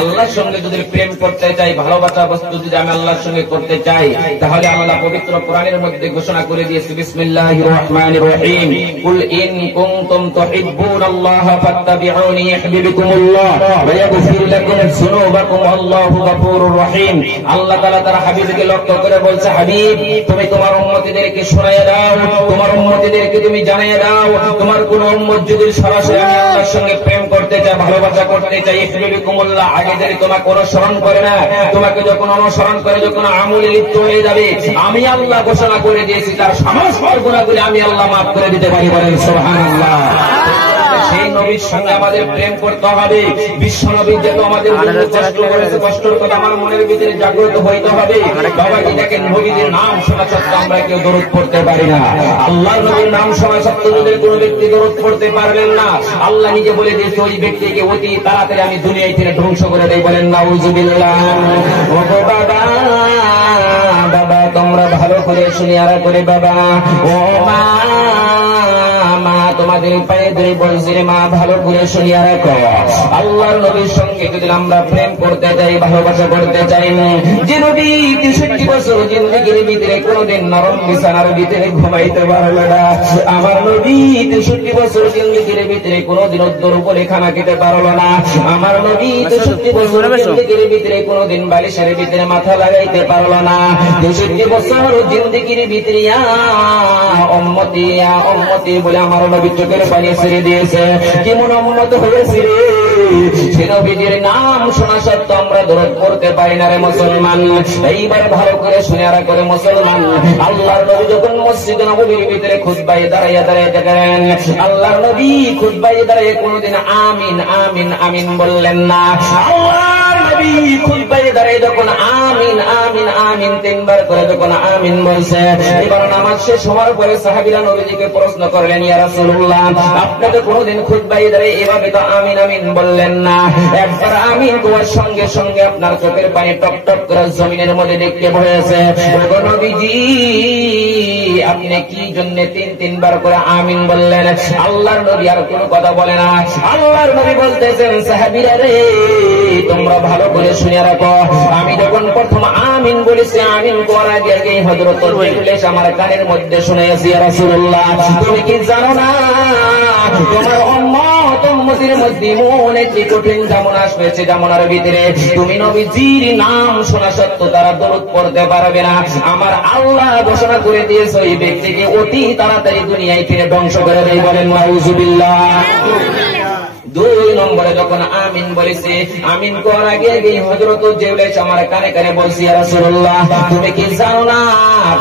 আল্লাহর সঙ্গে যদি প্রেম করতে চাই, ভালোবাসা বস্তু যদি আমি আল্লাহর সঙ্গে করতে চাই, তাহলে আল্লাহ পবিত্র কোরআনের মধ্যে ঘোষণা করে দিয়েছে, বিসমিল্লাহির রহমানির রহিম, কুল ইন কুনতুম তুহিব্বুনাল্লাহ ফাত্তাবিউনি ইউহিব্বুকুমুল্লাহ ওয়া ইয়াগফির লাকুম যুনুবাকুম আল্লাহু গফুরুর রহিম। আল্লাহ তাআলা তার হাবিবকে লক্ষ্য করে বলছে, হাবিব তুমি তোমার উম্মতিদেরকে শোনায়ে দাও, তোমার উম্মতিদেরকে তুমি জানিয়ে দাও, তোমার কোন উম্মত যদি সরাসরি আমি আল্লাহর সঙ্গে প্রেম করতে চায়, ভালোবাসা করতে চায়, ইউহিব্বুকুমুল্লাহ আগে যদি তোমাকে অনুসরণ করে না, তোমাকে যখন অনুসরণ করে যখন আমলে লিপ্ত হয়ে যাবে, আমি আল্লাহ ঘোষণা করে দিয়েছি তার সমস্ত গুনাহগুলি আমি আল্লাহ মাফ করে দিতে পারি। বলেন সুবহানাল্লাহ। সেই নবীর সঙ্গে আমাদের প্রেম করতে হবে। বিশ্ব নবী যেহেতু আমাদের কষ্ট করেছে, কষ্টের কথা আমার মনের ভিতরে জাগ্রত হইতে হবে। বাবাজি দেখেন, নবীদের নাম শোনা সত্ত্বেও আমরা কেউ দরুদ পড়তে পারি না। আল্লাহর নবীর নাম শোনা সত্ত্বেও যদি কোনো ব্যক্তি দরুদ পড়তে পারবেন না, আল্লাহ নিজে বলে দিয়েছে ওই ব্যক্তিকে অতি তাড়াতাড়ি আমি দুনিয়া থেকে ধ্বংস করে দেই। বলেন নাউজুবিল্লাহ। ও বাবা, বাবা তোমরা ভালো করে শুনিয়ারা করে বাবা, ও মা, মা তোমাদের পায়ে ধরে বলছি রে মা, ভালো করে শুনিয়া রাখো। আল্লাহর নবীর সঙ্গে যদি আমরা প্রেম করতে চাই, ভালোবাসা করতে চাই, যে নবী 63 বছর জিন্দেগির ভিতরে কোনদিন নরম বিছানার ভিতরে ঘুমাইতে পারল না, আমার নবী 63 বছর জিন্দেগির ভিতরে কোনদিন উদ্দর উপরে খানা খেতে পারল না, আমার নবী 63 বছর জিন্দেগির ভিতরে কোনদিন বালিশের ভিতরে মাথা লাগাইতে পারল না, 63 বছর জিন্দেগির ভিতরে উম্মতি উম্মতি বলে আমার নবী চোখের পানি ছেড়ে দিয়েছে। কেমন উম্মত হয়েছে রে, সে নবীর নাম শোনা সত্ত্বেও আমরা দরুদ পড়তে পারি না রে মুসলমান। এইবার ভালো করে শুনে আর করে মুসলমান, আল্লাহর নবী যখন মসজিদে নববীর ভিতরে খুতবায় দাঁড়াইয়া করেন, আল্লাহর নবী খুতবায় দাঁড়িয়ে কোনদিন আমিন আমিন আমিন বললেন না। আল্লাহর নবী খুতবায় দাঁড়িয়ে যখন আমিন আমিন আমিন 3 বার করে যখন আমিন বলছে, এবার নামাজ শেষ হওয়ার পরে সাহাবীরা নবীজিকে প্রশ্ন করলেন, ইয়া রাসূলুল্লাহ আপনি তো কোনদিন খুতবায় দাঁড়িয়ে এভাবে তো আমিন আমিন বললেন না, একবার আমিন বলার সঙ্গে সঙ্গে আপনার চোখের পানি টপ টপ করে জমিনের মধ্যে দেখতে পড়েছে। ওগো নবীজি আপনি কি জন্য 3 বার করে আমিন বললেন? আল্লাহর নবী আর কোনো কথা বলে না। আল্লাহর নবী বলতেছেন, সাহাবীরা রে তোমরা ভালো করে শুনে রাখো, আমি যখন প্রথম আমিন বলেছি, আমিন করার আগে হযরত জিবরিল আমার কানের মধ্যে শুনেছি, ইয়া রাসূলুল্লাহ তুমি কি জানো না তোমার উম্মত উম্মতির মধ্যে মনে কি কঠিন যেমন আসবে, যেমন ভিতরে তুমি নবীজির নাম শোনা সত্ত্বেও তারা দরুদ পড়তে পারবে না, আমার আল্লাহ ঘোষণা করে দিয়েছে ওই ব্যক্তিকে অতি তাড়াতাড়ি দুনিয়ায় থেকে ধ্বংস করে দেয়। বলেন নাউজুবিল্লাহ। 2 নম্বরে যখন আমিন বলেছে, আমিন করার আগে হযরত জিবরিল আমার কানে কানে বলছি, ইয়া রাসূলুল্লাহ তুমি কি জানো না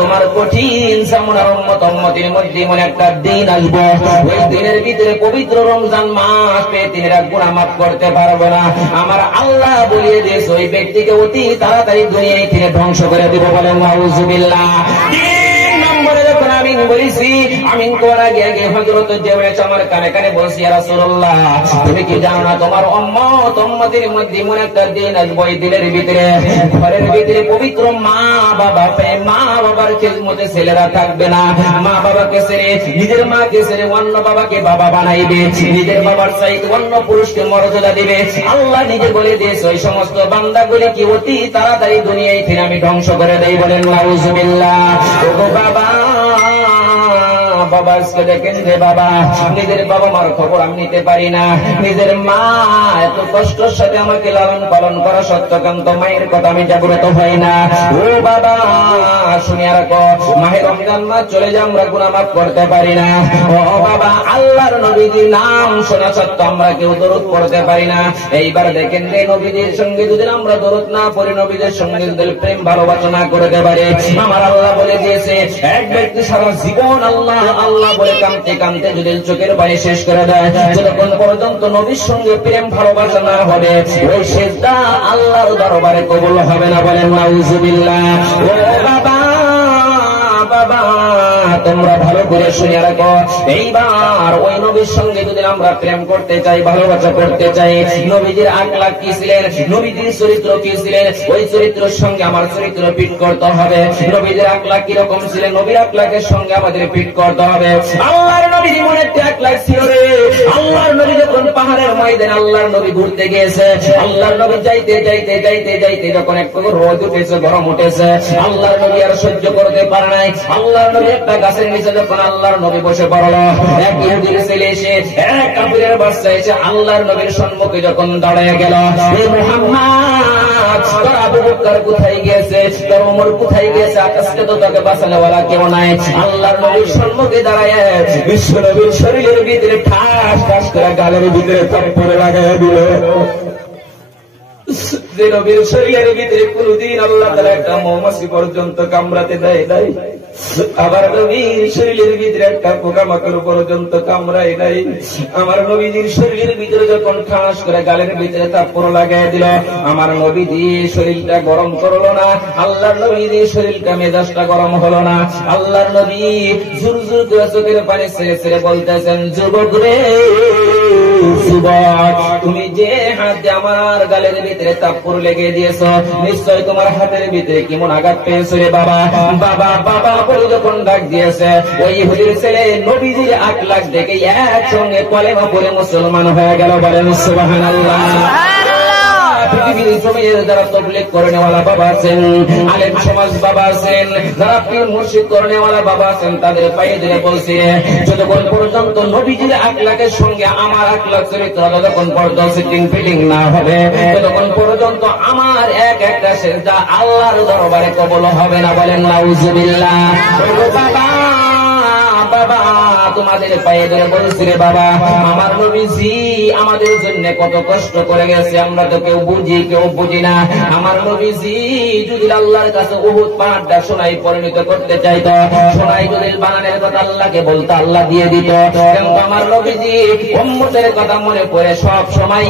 তোমার কঠিন জামানার উম্মত উম্মতির মধ্যে এমন একটা দিন আসবে, ওই দিনের ভিতরে পবিত্র রমজান মাস পেয়ে তিনারা গুনাহ মাফ করতে পারবে না, আমার আল্লাহ বলিয়ে দিয়েছে ওই ব্যক্তিকে অতি তাড়াতাড়ি দুনিয়া থেকে ধ্বংস করে দেব। বলেন নাউজুবিল্লাহ। আমিন বলেছি, আমিন করার আগে হযরত জিবরিল আমার কানে কানে বলছি, ইয়া রাসূলুল্লাহ তুমি কি জানো না তোমার উম্মত উম্মতের মধ্যে এমন একটা দিন আসবে, ওই দিনের ভিতরে ঘরের ভিতরে পবিত্র মা বাবা মা বাবার খিদমতে ছেলেরা থাকবে না, মা বাবাকে ছেড়ে নিজের মাকে ছেড়ে অন্য বাবাকে বাবা বানাইবে, নিজের বাবার চাইতে অন্য পুরুষকে মর্যাদা দিবে। আল্লাহ নিজে বলে দিয়েছে ওই সমস্ত বান্দাগুলি কি অতি তাড়াতাড়ি দুনিয়ায় থেকে আমি ধ্বংস করে দেই। বলেন নাউজুবিল্লাহ। ওগো বাবা, বাবা আজকে দেখেন যে বাবা নিজের বাবা মার খবর আমি নিতে পারি না, নিজের মা এত কষ্টের সাথে আমাকে লালন পালন করা সত্ত্বেও কিন্তু মায়ের কথা আমি জাগ্রত হই না। ও বাবা শুনিয়া রাখো, মাহে রমজান মাস চলে যায় আমরা গুনাহ মাফ করতে পারি না। ও বাবা আল্লাহর নবীর নাম শোনা সত্ত্বেও আমরা কেউ দরুদ পড়তে পারি না। এইবার দেখেন যে নবীদের সঙ্গে যদি আমরা দরুদ না পড়ি, নবীদের সঙ্গে যদি প্রেম ভালোবাসা না করতে পারি, আমার আল্লাহ বলে দিয়েছে এক ব্যক্তি সারা জীবন আল্লাহ আল্লাহ বলে কাঁদতে কাঁদতে যদি চোখের পানি শেষ করে দেয়, যতক্ষণ পর্যন্ত নবীর সঙ্গে প্রেম ভালোবাসা না হবে ওই সেজদা আল্লাহর দরবারে কবুল হবে না। বলেন নাউজুবিল্লাহ। ও বাবা বাবা তোমরা ভালো করে শুনে রাখো, এইবার ওই নবীর সঙ্গে যদি আমরা প্রেম করতে চাই, ভালোবাসা করতে চাই, নবীজির আখলাক কি ছিলেন, নবীজির চরিত্র কি ছিলেন, ওই চরিত্রের সঙ্গে আমার চরিত্র ফিট করতে হবে। নবীজির আখলাক কি রকম ছিলেন, নবীর আখলাকের সঙ্গে আমাদের ফিট করতে হবে। আল্লাহর নবীর মনে একটা আখলাক ছিল রে। আল্লাহর নবী যখন পাহাড়ের ময়দানে আল্লাহর নবী ঘুরতে গিয়েছে, আল্লাহর নবী যাইতে যাইতে যাইতে যাইতে যখন একটু রোদ উঠেছে, গরম উঠেছে, আল্লাহর নবী আর সহ্য করতে পারে নাই। আল্লাহর নবী একটা গাছের নিচে যখন আল্লাহর নবী বসে পড়ল, এক ইহুদির ছেলে এসে, এক কাফিরের বাচ্চা এসে আল্লাহর নবীর সম্মুখে যখন দাঁড়িয়ে গেল, হে মুহাম্মদ তোর আবু বকর কোথায় গিয়েছে, তোর ওমর কোথায় গিয়েছে, আজকে তো তোকে বাঁচানোওয়ালা কেউ নাই। আল্লাহর নবীর সম্মুখে দাঁড়ায় বিশ্ব নবীর শরীরের ভিতরে ঠাস ঠাস করে গালের ভিতরে থাপ্পড় লাগাইয়া দিল। যে নবীর শরীরের ভিতরে কোনদিন আল্লাহ তাআলা একটা মৌমাছি পর্যন্ত কামড়াতে দেয় নাই, আবার নবীর শরীরের ভিতরে একটা পোকামাকড় পর্যন্ত কামড়ায় নাই। আমার নবীজির শরীরের ভিতরে যখন ঠাস করে গালের ভিতরে থাপ্পড় লাগাই দিল, আমার নবীজি শরীরটা গরম করলো না, আল্লাহর নবীজির শরীরটা মেজাজটা গরম হলো না। আল্লাহর নবী জোর জোর করে চোখের পানি ছেড়ে ছেড়ে বলতেছেন, যুবক রে যুবক, তুমি যে হাতে আমার গালের ভিতরে থাপ্পড় লেগে দিয়েছ, নিশ্চয় তোমার হাতের ভিতরে কেমন আঘাত পেয়েছে রে বাবা। বাবা বাবা বলে যখন ডাক দিয়েছে, ওই ইহুদির ছেলে নবীজির আখলাক দেখে একসঙ্গে কলেমা পড়ে মুসলমান হয়ে গেল। বলেন সুবহানাল্লাহ। পৃথিবীর জমিনে যারা তাবলীগ করেনেওয়ালা বাবা আছেন, আলেম সমাজ বাবা আছেন, যারা পীর মুর্শিদ করেনেওয়ালা বাবা আছেন, তাদের পায়ে ধরে বলছি, যতক্ষণ পর্যন্ত নবীজির আখলাকের সঙ্গে আমার আখলাক চরিত্র যতক্ষণ পর্যন্ত সিটিং ফিটিং না হবে, ততক্ষণ পর্যন্ত আমার এক একটা সেজদা আল্লাহর দরবারে কবুল হবে না। বলেন নাউজুবিল্লাহ। বাবা বাবা তোমাদের পায়ে ধরে বলছি রে বাবা, আমার নবীজি আমাদের জন্য কত কষ্ট করে গেছে, আমরা তো কেউ বুঝি কেউ বুঝি না। আমার নবীজি যদি আল্লাহর কাছে উহুদ পাহাড়টা সোনায় পরিণত করতে চাইতো, সোনায় যদি বানানোর কথা আল্লাহকে বলতো, আল্লাহ দিয়ে দিত। কিন্তু আমার নবীজি উম্মতের কথা মনে পড়ে সব সময়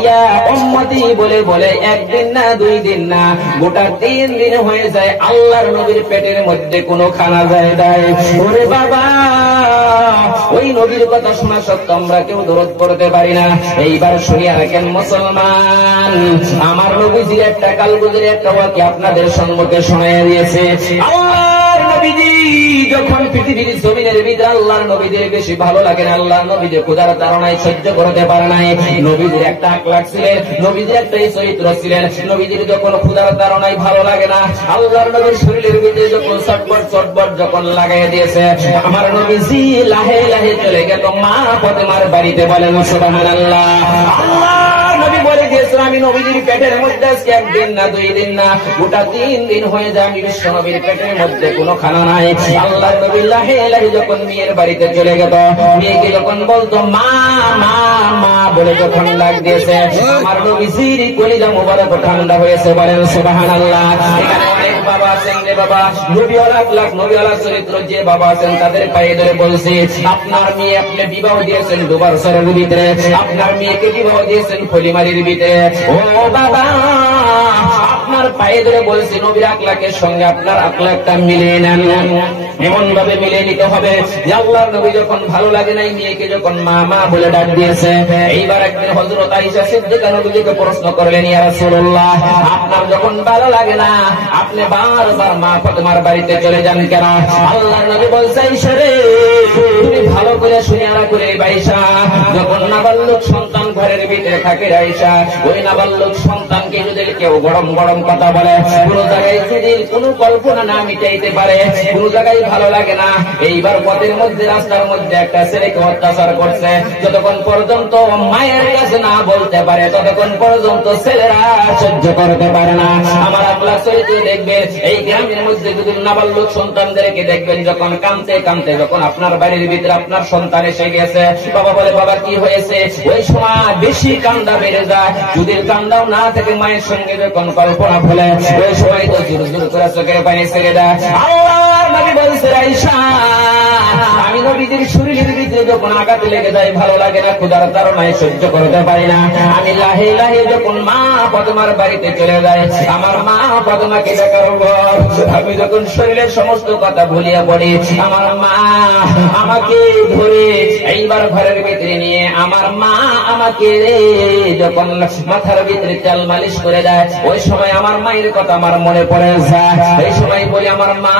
উম্মতি বলে বলে একদিন না দুই দিন না গোটা 3 দিন হয়ে যায় আল্লাহর নবীর পেটের মধ্যে কোনো খানা যায় নাই। ওরে বাবা, ওই নবীর কথা শোনা সত্ত্বেও আমরা কেউ দরদ পড়তে পারি না। এইবার শুনিয়া রাখেন মুসলমান, আমার নবীজির একটা কালগুজের একটা ওয়াকি আপনাদের সম্মুখে শোনাইয়া দিয়েছে। আল্লাহর নবীজি যখন পৃথিবীর জমিনের ভিতরে আল্লাহর নবীদের বেশি ভালো লাগে না, আল্লাহর নবীদের ক্ষুধার তাড়নায় সহ্য করতে পারে নাই। নবীদের একটা আখলাক ছিলেন, নবীদের একটা চরিত্র ছিলেন। নবীদের যখন ক্ষুধার তাড়নায় ভালো লাগে না, আল্লাহর নবীর শরীরের ভিতরে যখন চটপট চটপট যখন লাগাই দিয়েছে, আমার নবীজি লাহে লাহে চলে গেল মা ফাতেমার বাড়িতে। বলেন সুবহানাল্লাহ। আল্লাহর নবী বলে দিয়েছেন, আমি নবীজির পেটের মধ্যে আজকে একদিন না দুই দিন না গোটা 3 দিন হয়ে যায় আমি বিশ্ব নবীর পেটের মধ্যে কোনো খানা নাই। আল্লাহর নবী লাহে লাহে যখন মেয়ের বাড়িতে চলে গেল, মেয়েকে যখন বলতো মা মা মা বলে যখন ডাক দিয়েছে, আমার নবীজির কলিজা মুবারক ঠান্ডা হয়েছে। বলেন সুবহানাল্লাহ। এখানে অনেক বাবা আছেন রে বাবা, নবীওয়ালা আখলাক নবীওয়ালা চরিত্র যে বাবা আছেন তাদের পায়ে ধরে বলছি, আপনার মেয়ে আপনি বিবাহ দিয়েছেন ডুবার সরের ভিতরে, আপনার মেয়েকে বিবাহ দিয়েছেন ফলিমারির ভিতরে। ও বাবা, আপনার পায়ে ধরে বলছি নবীর আখলাকের সঙ্গে আপনার আখলাকটা মিলিয়ে নেন, এমন ভাবে মিলিয়ে নিতে হবে যে আল্লাহর নবী যখন ভালো লাগে নাই মেয়েকে যখন মা মা বলে ডাক দিয়েছে। এইবার একদিন হযরত আয়েশা সিদ্দিকা নবীকে প্রশ্ন করলেন, ইয়া রাসূলুল্লাহ, আপনার যখন ভালো লাগে না আপনি বারবার মা ফাতেমার বাড়িতে চলে যান কেন? আল্লাহর নবী বলছে, আয়েশা রে তুমি ভালো করে শুনিয়া করে আয়েশা, যখন নাবালক সন্তান ঘরের ভিতরে থাকে আয়েশা, ওই নাবালক সন্তানকে যদি কেউ গরম গরম কথা বলে, কোন জায়গায় যদি কোন কল্পনা না মিটাইতে পারে, কোন জায়গায় ভালো লাগে না, এইবার পথের মধ্যে রাস্তার মধ্যে একটা ছেলেকে অত্যাচার করছে, যতক্ষণ পর্যন্ত মায়ের কাছে না বলতে পারে ততক্ষণ পর্যন্ত ছেলেরা সহ্য করতে পারে না। আমার আখলাক চরিত্র দেখবেন, এই গ্রামের মধ্যে যদি নাবালক সন্তানদেরকে দেখবেন যখন কাঁদতে কাঁদতে যখন আপনার বাড়ির ভিতরে আপনার সন্তান এসে গেছে, বাবা বলে বাবা কি হয়েছে, ওই সময় বেশি কান্দা বেড়ে যায়। যদি কান্দাও না থেকে মায়ের সঙ্গে যখন কল্পনা ভুলে, ওই সময় তো জোর জোর করে চোখের পানি ছেড়ে দেয়। আল্লাহর নবী বলছে, আয়েশা আমি নবীজির শরীরের ভিতরে যখন আঘাত লেগে যায় ভালো লাগে না, ক্ষুধার তাড়নায় সহ্য করতে পারি না। আমি লাহে লাহে যখন মা ফাতেমার বাড়িতে চলে যাই, আমার মা ফাতেমাকে দেখার পর আমি যখন শরীরের সমস্ত কথা ভুলিয়া পড়ি, আমার মা আমাকে ধরে এইবার ঘরের ভিতরে নিয়ে আমার মা আমাকে যখন মাথার ভিতরে তেল মালিশ করে দেয়, ওই সময় আমার মায়ের কথা আমার মনে পড়ে যায়। এই সময় বলি আমার মা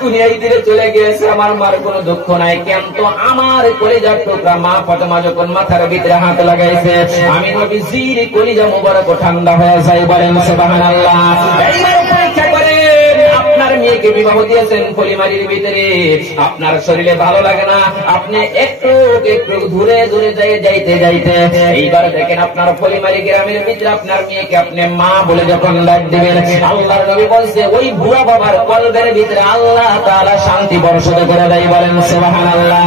দুনিয়ায় দিলে চলে গেছে, আমার মার কোনো দুঃখ নাই, কিন্তু আমার কলিজার টুকরা মা ফাতেমা যখন মাথার ভিতরে হাত লাগাইছে, আমি নবীজির কলিজা মুবারক ঠান্ডা হয়ে যায়। বলেন সুবহানাল্লাহ। এইবার পরীক্ষা করে আপনার মেয়েকে বিবাহ দিয়েছেন পলিমারির ভিতরে, আপনার শরীরে ভালো লাগে না, আপনি একটু একটু দূরে দূরে যাইতে যাইতে এইবার দেখেন আপনার পলিমারি গ্রামের ভিতরে আপনার মেয়েকে আপনি মা বলে যখন ডাক দিবেন, আল্লাহর নবী বলছে ওই বুড়া বাবার কলবের ভিতরে আল্লাহ তাআলা শান্তি বর্ষণ করে দেয়। বলেন সুবহানাল্লাহ।